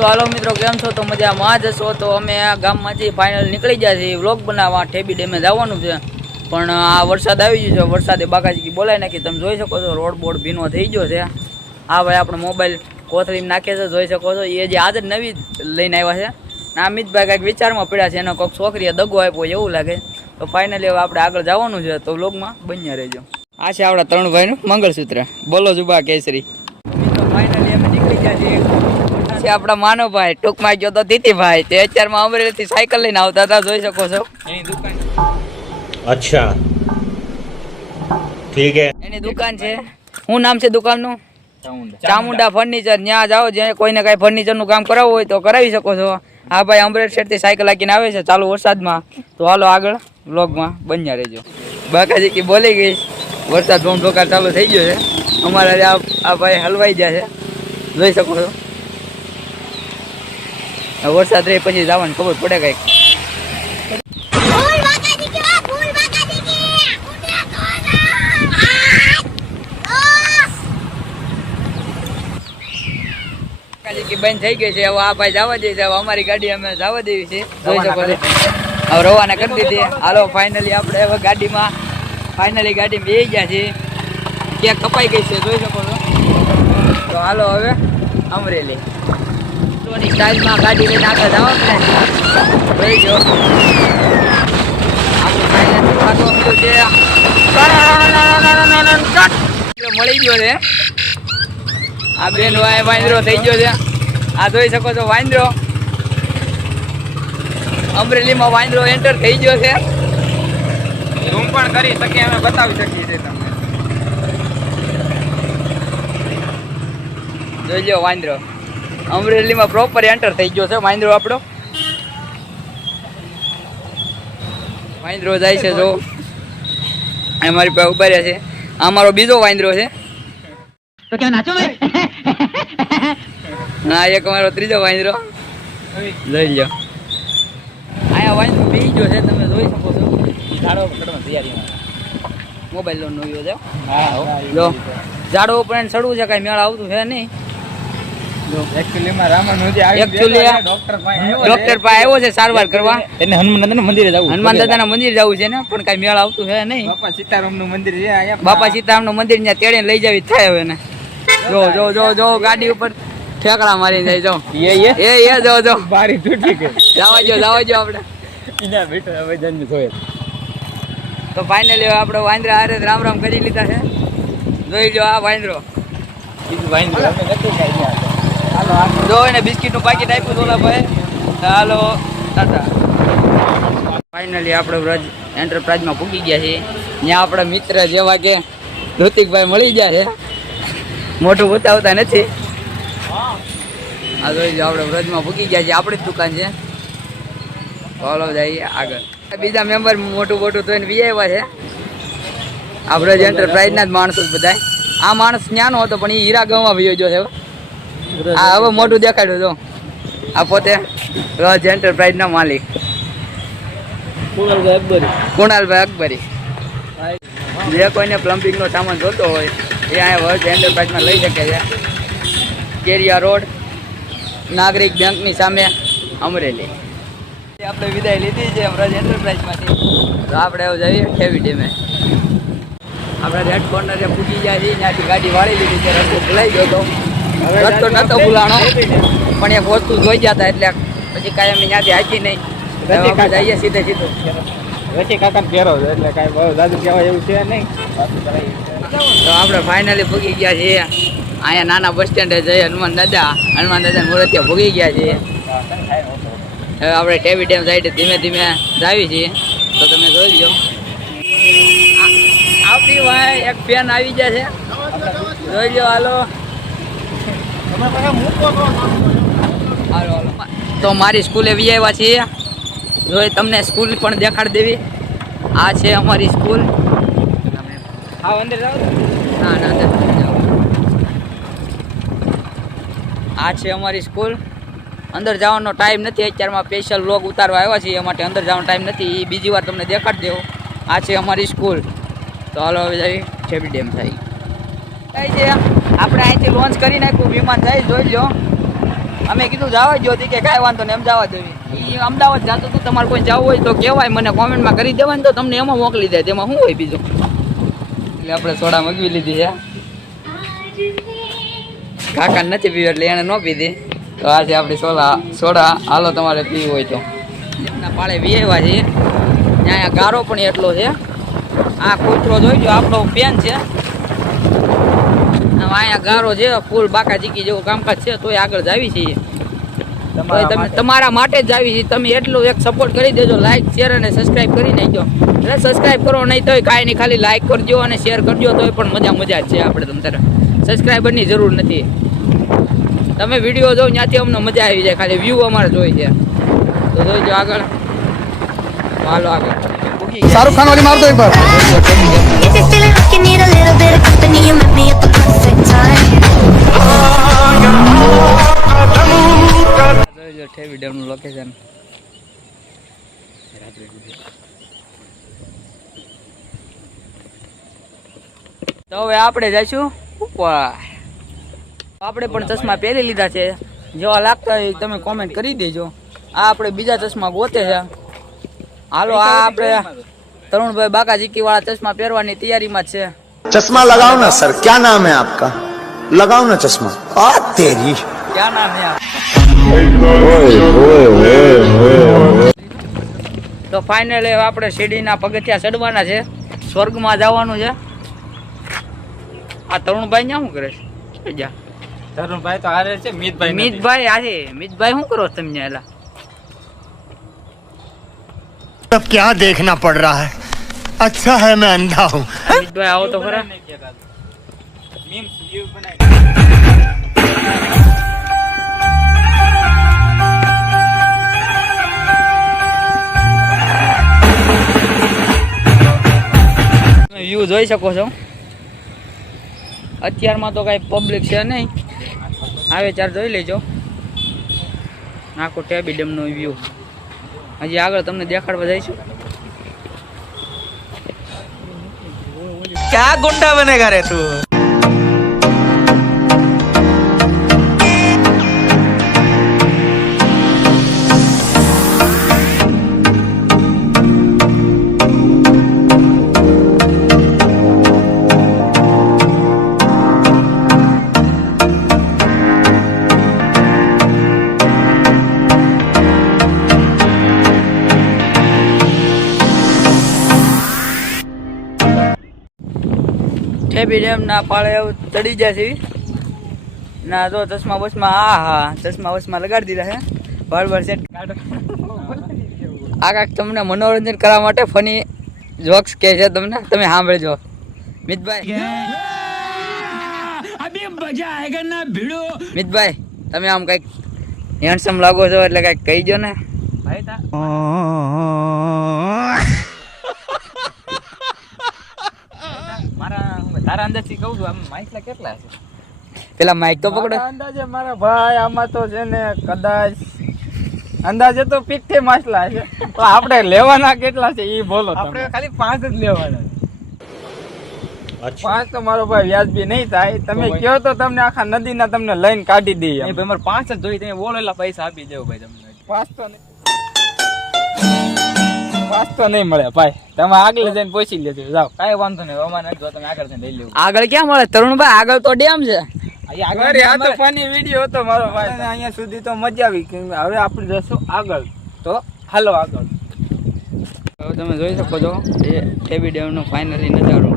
તો હાલો મિત્રો, કેમ છો? તો મજામાં જ હશો તો અમે આ ગામમાંથી ફાઇનલ નીકળી ગયા છીએ વ્લોગ બનાવવા. ઠેબી ડેમે જવાનું છે. પણ આ વરસાદ આવી ગયો છે. વરસાદે બાકાજી બોલાવી નાખી. તમે જોઈ શકો છો, રોડ બોર્ડ ભીનો થઈ ગયો છે. હા ભાઈ, આપણો મોબાઈલ કોથળી નાખે છે જોઈ શકો છો, એ જે આજે નવી લઈને આવ્યા છે. ને અમિતભાઈ કાંઈક વિચારમાં પડ્યા છે, એનો કોઈક છોકરીએ દગો આપ્યો એવું લાગે. તો ફાઇનલી હવે આપણે આગળ જવાનું છે. તો વ્લોગમાં બન્યા રહેજો. આ છે આપણા ત્રણ ભાઈનું મંગળસૂત્ર. બોલો જુબા કેસરી. ફાઇનલી અમે નીકળી ગયા છીએ. છે આપણા માનવભાઈ. ટૂંકમાં ગયો તો દીતીભાઈ તે અત્યારમાં અમરેલીથી સાયકલ લઈને આવતા હતા જોઈ શકો છો. દુકાન અચ્છા. ઠીક હે. એની દુકાન છે. શું નામ છે દુકાનનું? ચામુંડા. ફર્નિચર. ત્યાં જાઓ જ્યાં કોઈને કઈ ફર્નિચરનું કામ કરાવવું હોય તો કરાવી શકો છો. હા ભાઈ અમરેલી શેઠથી સાયકલ લાગીને આવે છે ચાલુ વરસાદમાં. તો હાલો આગળ વ્લોગમાં બન્યા રહેજો. બાકાજી કે બોલી ગઈ. વરસાદ ધોમધોકાર ચાલુ થઈ ગયો છે. અમારે આ ભાઈ હલવાઈ જાય છે. જોઈ શકો છો. વરસાદ રહે પછી જવાનું ખબર પડે કંઈક. બંધ થઈ ગઈ છે હવે આ ભાઈ જવા દે છે હવે અમારી ગાડી અમે જવા દેવી છે. જોઈ શકો છો. હવે રવાના કરી દીધી. હાલો ફાઇનલી આપણે હવે ગાડીમાં ફાઇનલી ગાડી બે ગયા છીએ. ક્યાંક કપાઈ ગઈ છે જોઈ શકો છો. તો હાલો હવે અમરેલી. ટોની સ્ટાઇલમાં છે મળી ગયો છે આ બેન વાંદરો થઈ ગયો છે આ જોઈ શકો છો. વાંદરો અમરેલીમાં વાંદરો એન્ટર થઈ ગયો છે ઝૂમ પણ કરી શકીએ અમે બતાવી શકીએ છીએ તમને જોઈ લો વાંદરો અમરેલીમાં પ્રોપર એન્ટર થઈ ગયો છે. વાંદરો આપણો. વાંદરો જાય છે જો. અમારી પાસે ઊભા રહ્યા છે. આ મારો બીજો વાંદરો છે. ના એક અમારો ત્રીજો વાંદરો. લઈ લો આયા વાંદરો બેસી ગયો છે તમે જોઈ શકો છો. ઝાડો પકડવા તૈયારીમાં મોબાઈલ લોન નવ્યો છે હા. જો ઝાડો ઉપર ચડવું છે કાંઈ મેળ આવતું છે નહીં એકચ્યુઅલીમાં રામાનુજી આવી Actually ગયા આ હતા, ડોક્ટર પાસે આવ્યો ડોક્ટર પાસે આવ્યો છે સારવાર કરવા. એને હનુમાન મંદિરે જવું હનુમાન દાદાના મંદિર જવું છે ને પણ કાંઈ મેળ આવતું છે નહીં. બાપા સીતારામનું મંદિર છે બાપા સીતારામનું મંદિર ત્યાં તેડીને લઈ જવી થાય હવે ને જો જો જો જો ગાડી ઉપર ઠેકડા મારી જાય જો. એ એ? એ જો જો. બારી તૂટી ગઈ. જવા જો જવા જો આપણે. હવે જોયે તો ફાઇનલી આપણે વાંદરા હારે રામ રામ કરી લીધા છે. જોઈ જો આ વાંદરો. બીજું વાઈન જો એને બિસ્કિટનું પાકીટ આપ્યું હતું ભાઈ હાલો, ટાટા. ફાઇનલી આપણે વ્રજ એન્ટરપ્રાઇઝમાં પૂકી ગયા છીએ. ત્યાં આપણા મિત્ર જેવા કે ઋતિકભાઈ મળી ગયા છે. મોટું બતાવતા નથી. આ જોઈ આપણે વ્રજમાં પૂકી ગયા છીએ. આપણી જ દુકાન છે. ચાલો જઈએ આગળ. બીજા મેમ્બર મોટું મોટું એને બી આવ્યા છે. આ વ્રજ એન્ટરપ્રાઇઝના જ માણસો બધા આ માણસ ન્યાનો હતો, પણ એ હીરા ગામમાં વયો ગયો છે. આ હવે મોટું દેખાડ્યું જો. આ પોતે રજ એન્ટરપ્રાઇઝ ના માલિક. કુણાલભાઈ અકબરી. જે કોઈને પ્લમ્બિંગ નો સામાન જોતો હોય એ અહીંયા વર્જ એન્ટરપ્રાઇઝમાં લઈ શકે છે. કેરિયા રોડ નાગરિક બેંકની સામે અમરેલી. આપણે વિદાય લીધી છે વ્રજ એન્ટરપ્રાઇઝમાંથી તો આપણે એવું જઈએ ઠેવી ટીમે. આપણે રેડ કોર્નરે પૂકી ગયા છીએ ત્યાંથી ગાડી વાળી લીધી છે રસ્તો ભૂલાઈ ગયો હતો રસ્તો નતો ભૂલાણો. પણ એક વસ્તુ જોઈ ગયા હતા એટલે પછી કાંઈ અમે ત્યાંથી હાકી નહીં. જઈએ સીધે સીધું. રચી કાકા ઘેરો છે એટલે કાંઈ બહુ દાદુ કહેવાય એવું છે નહીં. તો આપણે ફાઇનલી ભૂગી ગયા છીએ. અહીંયા નાના બસ સ્ટેન્ડે જઈએ હનુમાન દાદા હનુમાન દાદા મૂર્તિયા ભૂગી ગયા છીએ. હવે આપણે ટેવી ડેમ સાઈડ ધીમે ધીમે જાવી છીએ. તો તમે જોઈ લો આવતી ભાઈ એક પેન આવી ગયા છે. જોઈ લો હાલો. તો મારી સ્કૂલે વી આવ્યા છીએ. જોઈ તમને સ્કૂલ પણ દેખાડી દેવી. આ છે અમારી સ્કૂલ. હા અંદર જાઓ. ના ના અંદર આ છે અમારી સ્કૂલ. અંદર જવાનો ટાઈમ નથી. અત્યારમાં સ્પેશિયલ લોગ ઉતારવા આવ્યા છીએ. એ માટે અંદર જવાનો ટાઈમ નથી. એ બીજી વાર તમને દેખાડી દેવો. આ છે અમારી સ્કૂલ. તો હાલો હવે જઈ છેબી ડેમ થાય. થાય છે આપણે અહીંથી લોન્ચ કરી નાખ્યું, વિમાન જાય, જોઈ લો અમે કીધું જવા જ હતી કે કાંઈ વાંધો નહીં એમ જવા. જોઈએ એ અમદાવાદ જતો હતું તમારે કોઈ જવું હોય તો કહેવાય મને, કોમેન્ટમાં કરી દેવાય તો તમને એમાં મોકલી દે, તેમાં શું હોય બીજું? એટલે આપણે સોડા મગવી લીધી છે. કાકા નથી પીવી એટલે એને ન પીધી. તો આજે આપણે સોડા સોડા હાલો તમારે પીવી હોય તો. એમના પાળે વીએવા છે. ત્યાં ગારો પણ એટલો છે. આ કૂતરો જોઈ જો આપણો પેન છે. અહીંયા ગારો છે ફૂલ બાકા ચીકી જેવું કામકાજ છે તોય આગળ જાવી છીએ. તમારા માટે. જ આવી છીએ. તમે એટલું એક સપોર્ટ કરી દેજો લાઈક શેર અને સબસ્ક્રાઇબ કરી નાખજો. એટલે સબસ્ક્રાઇબ કરો નહીં તોય કાંઈ નહીં ખાલી લાઈક કરજો અને શેર કરજો તોય પણ મજા મજા જ છે આપણે તમ તારે સબસ્ક્રાઈબરની જરૂર નથી. તમે વીડિયો જોવો ત્યાંથી અમને મજા આવી જાય. ખાલી વ્યૂ અમારે જોઈ છે. તો જોઈજો આગળ. હાલો આગળ. શાહરુખ ખાન વાળી મારતો એક વાર તો હવે આપણે જઈશું ઉપર આપણે પણ ચશ્મા પહેરી લીધા છે. જેવા લાગતા હોય તમે કોમેન્ટ કરી દેજો. આ આપણે બીજા ચશ્મા ગોતે છે. હાલો આ આપણે તરુણભાઈ બાકાજીકી વાળા ચશ્મા પહેરવાની તૈયારીમાં છે. ચશ્મા લગાવ ના સર. ક્યાં નામ હે આપકા? લગાવ ના ચશ્મા. આ તેરી. ક્યાં નામ હે તો ફાઇનલી આપણે શેરડીના પગથિયા ચડવાના છે. સ્વર્ગમાં જવાનું છે. આ તરુણભાઈ ને શું કરે છે? તરુણભાઈ તો હારે છે મિતભાઈ મિતભાઈ આજે મિતભાઈ શું કરો તમને એલા? अब क्या देखना पड़ रहा है अच्छा है मैं अंधा हूँ મિતભાઈ આવો તો ખરા નહીં કહેતા. Memes view બનાવી. તમે વ્યૂ જોઈ શકો છો અત્યારમાં તો કાંઈ પબ્લિક છે નહીં આવે ચાર જોઈ લેજો આખો ટેબી ડેમનો વ્યૂ હજી આગળ તમને દેખાડવા જઈશું. ક્યાં ગુંડા બને રે તું? तू ઠેબી ડેમના પાળે ચડી જાય છે. ના જો ચશ્મા બસમાં હા હા ચશ્મા બસમાં લગાડી દીધા છે. બરાબર સેટ આ કાંઈક તમને મનોરંજન કરવા માટે ફની જોક્સ કહે છે તમને. તમે સાંભળજો. મિતભાઈ. મિતભાઈ તમે આમ કંઈક હેન્ડસમ લાગો છો એટલે કંઈક કહી દો ને. ભાઈ તા- મારા તારા અંદાજથી કહું છું આમ માઇકલા કેટલા છે? પેલા માઇક તો પકડો. અંદાજે મારા ભાઈ આમાં તો છે ને કદાચ અંદાજે તો પીઠે માછલા છે. તો આપણે લેવાના કેટલા છે એ બોલો આપણે ખાલી પાંચ જ લેવાના પાંચ તો મારો ભાઈ વ્યાજબી નહીં થાય. તમે કહો તો તમને આખા નદીના તમને લઈને કાઢી દઈએ. ભાઈ મારે પાંચ જ જોઈ તમે બોલો એટલા પૈસા આપી દેવો ભાઈ તમને. પાંચ તો નહીં. પાંચ નહીં મળે ભાઈ. તમે આગળ જઈને પહોંચી લેજો. જાઓ. કાંઈ વાંધો નહીં. અમારે જો તમે આગળ જઈને લઈ લેવું આગળ ક્યાં મળે? તરુણભાઈ આગળ તો ડેમ છે. અરે આ તો ફની વીડિયો હતો મારો ભાઈ. અહીંયા સુધી તો મજા આવી હવે આપણે જશું આગળ. તો હાલો આગળ. હવે તમે જોઈ શકો છો એ ટેબી ડેમનો ફાઇનલી નજારો.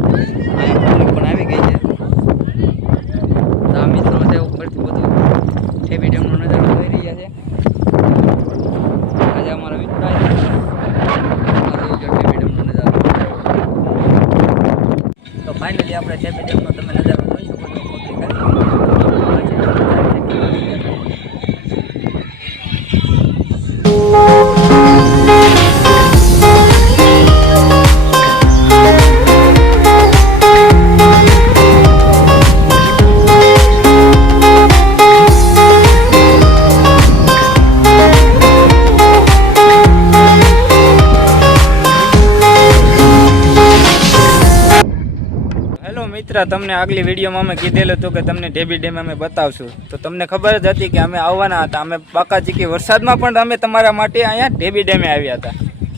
મિત્ર તમને આગલી વિડીયોમાં અમે કીધેલું હતું કે તમને ઢેબી ડેમ અમે બતાવશું. તો તમને ખબર જ હતી કે અમે આવવાના હતા. અમે બાકાચીકી વરસાદમાં પણ અમે તમારા માટે અહીંયા ઢેબી ડેમે આવ્યા હતા.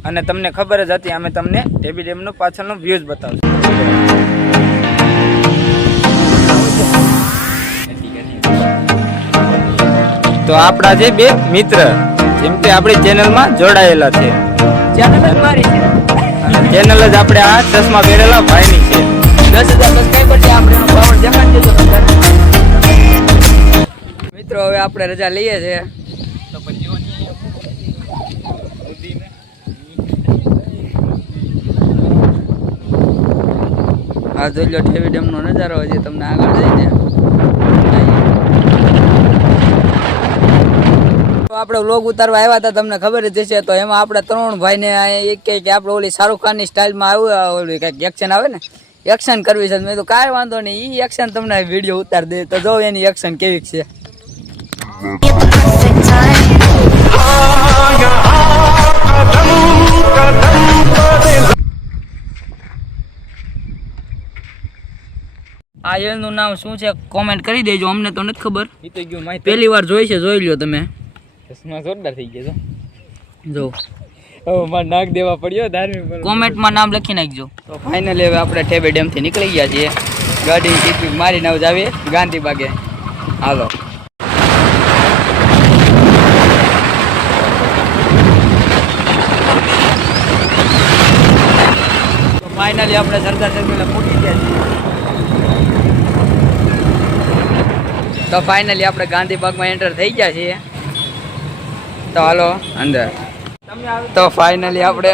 અને તમને ખબર જ હતી અમે તમને ઢેબી ડેમનો પાછળનો વ્યૂ જ બતાવશું. તો આપણા જે બે મિત્ર જેમ કે આપણી ચેનલમાં જોડાયેલા છે. ચેનલ જ આપણે આ ચશ્મા પહેરેલા ભાઈની છે. મિત્રો, હવે આપણે રજા લઈએ છીએ. આ જોઈ લો, ઠેવી ડેમનો નજારો હજી તમને આગળ જઈને આપણે વ્લોગ ઉતારવા આવ્યા હતા, તમને ખબર જ હશે, તો એમાં આપણે ત્રણ ભાઈને એક કે આપણે ઓલી શાહરુખ ખાનની સ્ટાઇલમાં આવ્યું ઓલી કંઈક એક્શન આવે ને? એક્શન કરવી છે. મેં તો કાંઈ વાંધો નહીં એ એક્શન તમને વીડિયો ઉતાર દે. તો જો એની એક્શન કેવી છે. આ એનું નામ શું છે? કોમેન્ટ કરી દેજો. અમને તો નથી ખબર. પહેલી વાર જોઈ છે. જોઈ લ્યો તમે. ચશ્મા જોરદાર થઈ ગયા જો. મારે નાક દેવા પડ્યો ધાર્મિક. કોમેન્ટમાં નામ લખી નાખજો. તો ફાઇનલી હવે આપણે ઠેબે ડેમથી નીકળી ગયા છીએ. ગાડીની ટીપી મારીને હવે જાવે ગાંધીબાગે હાલો. તો ફાઇનલી આપણે સરદાર સર્કલે પહોંચી ગયા છીએ. તો ફાઇનલી આપણે ગાંધીબાગમાં એન્ટર થઈ ગયા છીએ. તો હાલો. અંદર. તો ફાઇનલી આપણે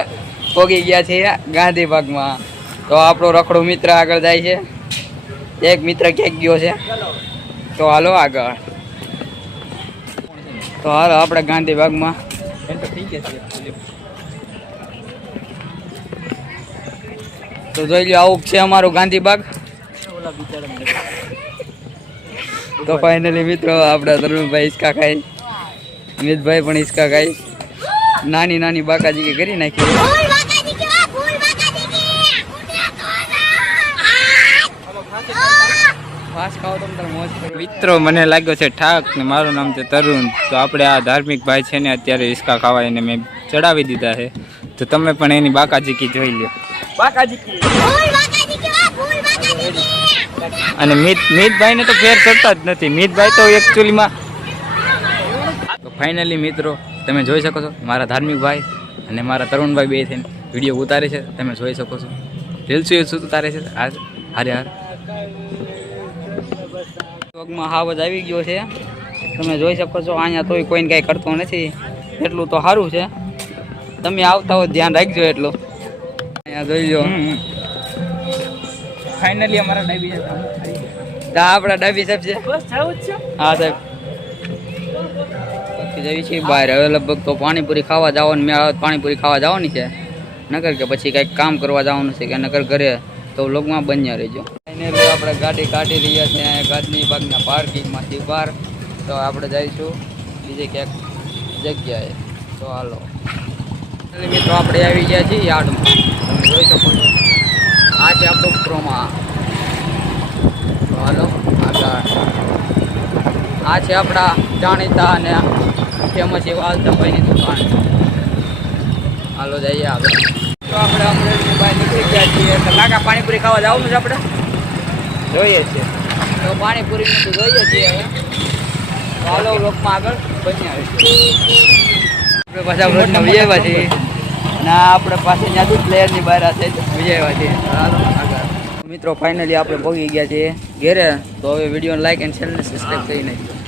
પોગી ગયા છીએ ગાંધીબાગમાં તો આપણો રખડો મિત્ર આગળ જાય છે. એક મિત્ર ક્યાંક ગયો છે? તો હાલો આગળ. તો હાલો આપણે ગાંધીબાગમાં તો જોઈ લો આવું છે અમારું ગાંધીબાગ તો ફાઇનલી મિત્રો, આપણા તરુણભાઈ હિસકા ખાઈ અમિતભાઈ પણ હિસકા ખાઈ નાની નાની બાકાજી કરી નાખી. મિત્રો મને લાગ્યો છે ઠાક ને મારું નામ છે તરુણ. તો આપણે આ ધાર્મિક ભાઈ છે ને અત્યારે હિસકા ખાવા એને મેં ચડાવી દીધા છે. તો તમે પણ એની બાકાજીકી જોઈ લો. અને મિત મિતભાઈને તો ફેર ચડતા જ નથી. મિતભાઈ તો એકચ્યુઅલીમાં તો ફાઇનલી મિત્રો તમે જોઈ શકો છો મારા ધાર્મિક ભાઈ અને મારા તરુણભાઈ બે થઈને વીડિયો ઉતારે છે તમે જોઈ શકો છો. રીલ્સ રીલ્સ ઉતારે છે આજ હારે હાર. પગમાં હાવ જ આવી ગયો છે. તમે જોઈ શકો છો અહીંયા તોય કોઈને કાંઈ કરતો નથી. એટલું તો સારું છે. તમે આવતા હો ધ્યાન રાખજો એટલું. અહીંયા જોઈ લો ફાઇનલી અમારા ડાયબી તા આપણા ડાબી સાહેબ છે. હા સાહેબ. પછી જવી છે. બહાર હવે લગભગ તો પાણીપુરી ખાવા જવાનું, મેં પાણીપુરી ખાવા જવાની છે. નકર કે પછી કંઈક કામ કરવા જવાનું છે કે નકર ઘરે તો લોગમાં બન્યા રહેજો. આપણે ગાડી કાઢી રહ્યા છીએ ગાંધી બાગના પાર્કિંગમાંથી બહાર. તો આપણે જઈશું બીજે ક્યાંક જગ્યાએ. તો હાલો. મિત્રો આપણે આવી ગયા છીએ યાર્ડમાં. તમે જોઈ શકો છો. આ છે આપણું ક્રોમા હાલો આ છે આપણા જાણીતા અને ફેમસ એવા આલતાભાઈની દુકાન. હાલો જઈએ આપણે તો આપણે અમરેશભાઈ નીકળી ગયા છીએ. તો કાકા પાણીપુરી ખાવા જવાનું છે આપણે? જોઈએ છીએ તો પાણીપુરીનું તો જોઈએ છીએ હવે. હાલો લોકમાં આગળ બની આવે આપણે પાછા વિજયવા છીએ ના આપણે પાસે ત્યાંથી પ્લેયરની બહાર સાઈડ વિજયવા છીએ હાલો આગળ. મિત્રો ફાઇનલી આપણે પહોંચી ગયા છીએ ઘેરે. તો હવે વિડીયોને લાઈક એન્ડ ચેનલને સબસ્ક્રાઈબ કરી નાખજો.